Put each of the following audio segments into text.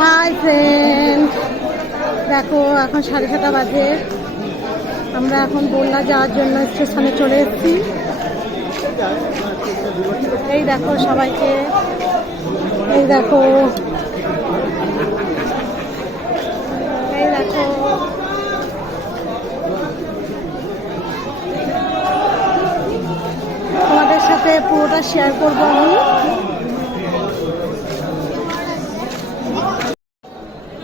Hi friend দেখো, এখন সাড়ে ছটা বাজে। আমরা এখন বললা যাওয়ার জন্য স্টেশনে চলে এসেছি। এই দেখো সবাইকে। এই দেখো। এই দেখো। তোমাদের সাথে পুরোটা শেয়ার করব আমি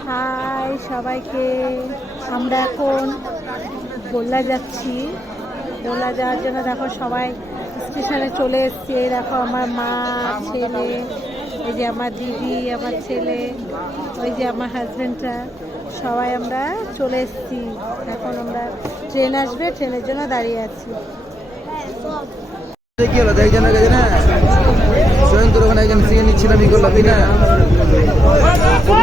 হাই সবাইকে আমরা এখন গোল্লা যাচ্ছি। গোল্লা যাওয়ার জন্য দেখো সবাই স্টেশনে চলে এসছি। দেখো আমার মা, ছেলে, এই যে আমার দিদি, আমার ছেলে, ওই যে আমার হাজব্যান্ডটা সবাই আমরা চলে এসছি। এখন আমরা ট্রেন আসবে, ট্রেনের জন্য দাঁড়িয়ে আছি। না? না?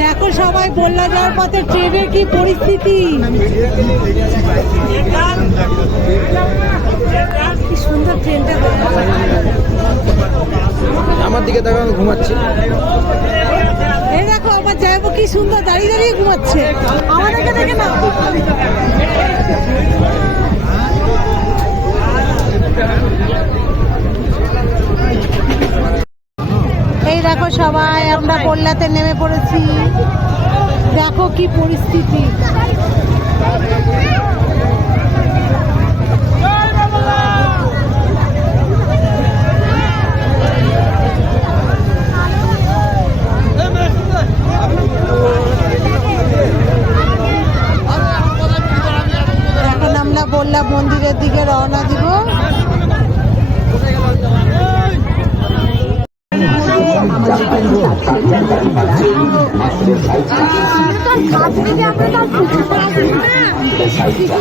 দেখো সবাই বললা যাওয়ার পথে ট্রেনের কি পরিস্থিতি? দিকে আমি ঘুমাচ্ছি। এই দেখো, আমার জায়গা কি সুন্দর দাঁড়িয়ে দাঁড়িয়ে ঘুমাচ্ছে। আমাদেরকে দেখে না এই দেখো সবাই, আমরা কল্যাতে নেমে পড়েছি। দেখো কি পরিস্থিতি। রওনা দিব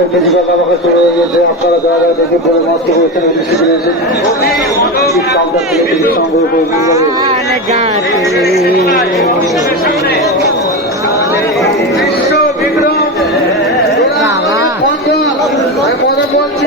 আমাদের বেশিরভাগ আমাকে চলে গেছে আপনারা যারা দেখে পরে কাউন্টার থেকে সংগ্রহ করে নিয়ে যাবে আমি মনে বলছি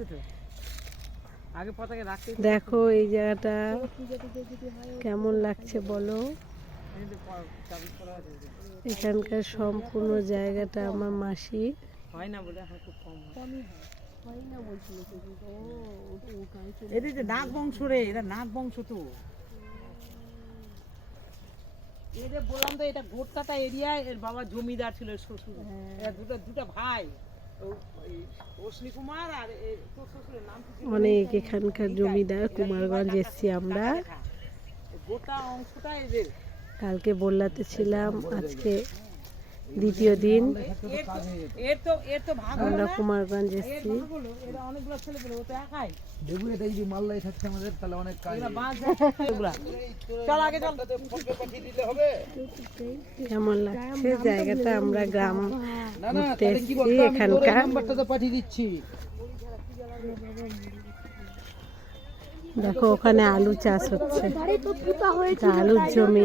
আছে তো? আগে পতাকা রাখতে দেখো এই জায়গাটা কেমন লাগছে বলো? এখানকার সম্পূর্ণ জায়গাটা আমার মাসি হয় না বলে এখন খুব কম এটা যে নাগ বংশ রে নাগ বংশ তো। এদের বললাম তো এটা গোটকাটা এরিয়ায় এর বাবা জমিদার ছিল শ্বশুর। এরা দুটো দুটো ভাই। অনেক এখানকার জমিদার কুমারগঞ্জ এসছি আমরা। কালকে বললাতে ছিলাম আজকে দ্বিতীয় দিন। আমরা কুমারগঞ্জ এসছি। কেমন লাগছে জায়গাটা? আমরা গ্রাম ঘুরতে এসছি এখানকার। দেখো ওখানে আলু চাষ হচ্ছে। আলুর জমি।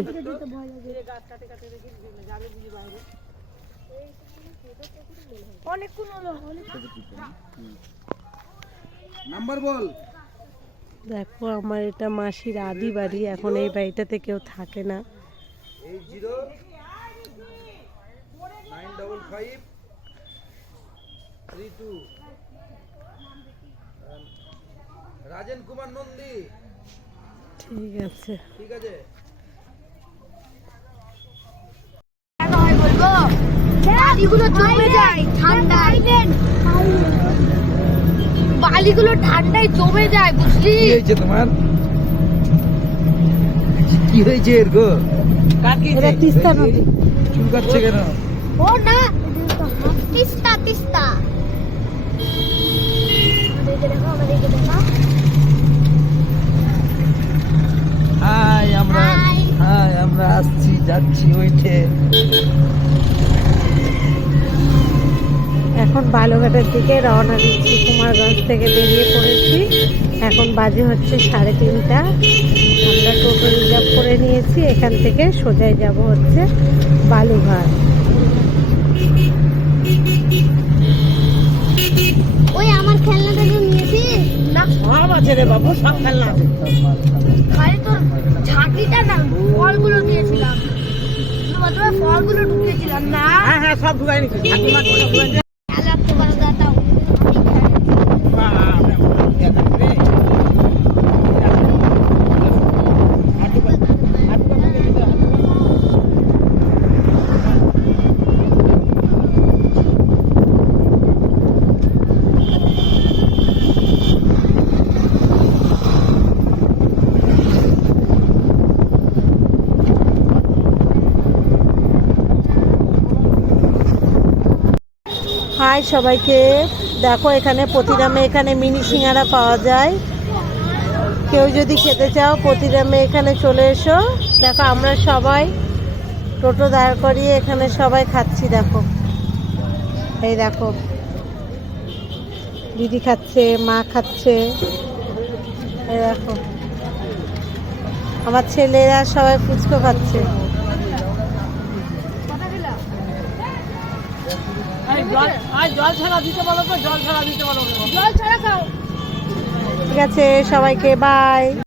নাম্বার বল। দেখো আমার এটা মাসির আদি বাড়ি এখন এই বাড়িটাতে কেউ থাকে না। রাজেন কুমার নন্দী। ঠিক আছে। ঠিক আছে। বালিগুলো জমে যায় ঠান্ডায়। বালিগুলো ঠান্ডায় জমে যায় বুঝলি? কি হয়েছে তোমার? কি হয়েছে এর গো? এটা তিস্তা নদী। চুল কাটছে কেন? ও না তিস্তা তিস্তা। হাই আমরা. হাই। আমরা আসছি যাচ্ছি ওইটে এখন বালুঘাটের দিকে রওনা দিচ্ছি কুমারগঞ্জ থেকে বেরিয়ে পড়েছি। এখন বাজে হচ্ছে সাড়ে তিনটা। আমরা টোটো রিজার্ভ করে নিয়েছি এখান থেকে সোজাই যাব হচ্ছে বালুঘাট। ওই আমার খেলনাটা তো নিয়েছিস? না সব আছে রে বাবু সব খেলনা আছে। খালি তোর ঝাঁকিটা না ফলগুলো দিয়েছিলাম শুধুমাত্র ফলগুলো ঢুকিয়েছিলাম না? হ্যাঁ হ্যাঁ সব ঢুকাই নিচ্ছি ঠাকুমা সব ঢুকাই নিচ্ছি। খেলা তো বড় দাদাও বাপ রে, ইয়া দেখ রে। আর ঢুকাই, আর ঢুকাই, ঢুকাই, ঢুকাই, আর ঢুকাই। হাই সবাইকে। দেখো, এখানে প্রতিরামে এখানে মিনি সিঙ্গারা পাওয়া যায়। কেউ যদি খেতে চাও, প্রতিরামে এখানে চলে এসো। দেখো, আমরা সবাই টোটো দাঁড় করিয়ে এখানে সবাই খাচ্ছি, দেখো। এই দেখো, দিদি খাচ্ছে, মা খাচ্ছে। এই দেখো, আমার ছেলেরা সবাই ফুচকো খাচ্ছে। জল ছাড়া দিতে জল ছাড়া দিতে বলো জল ছাড়া খাও। ঠিক আছে সবাইকে বাই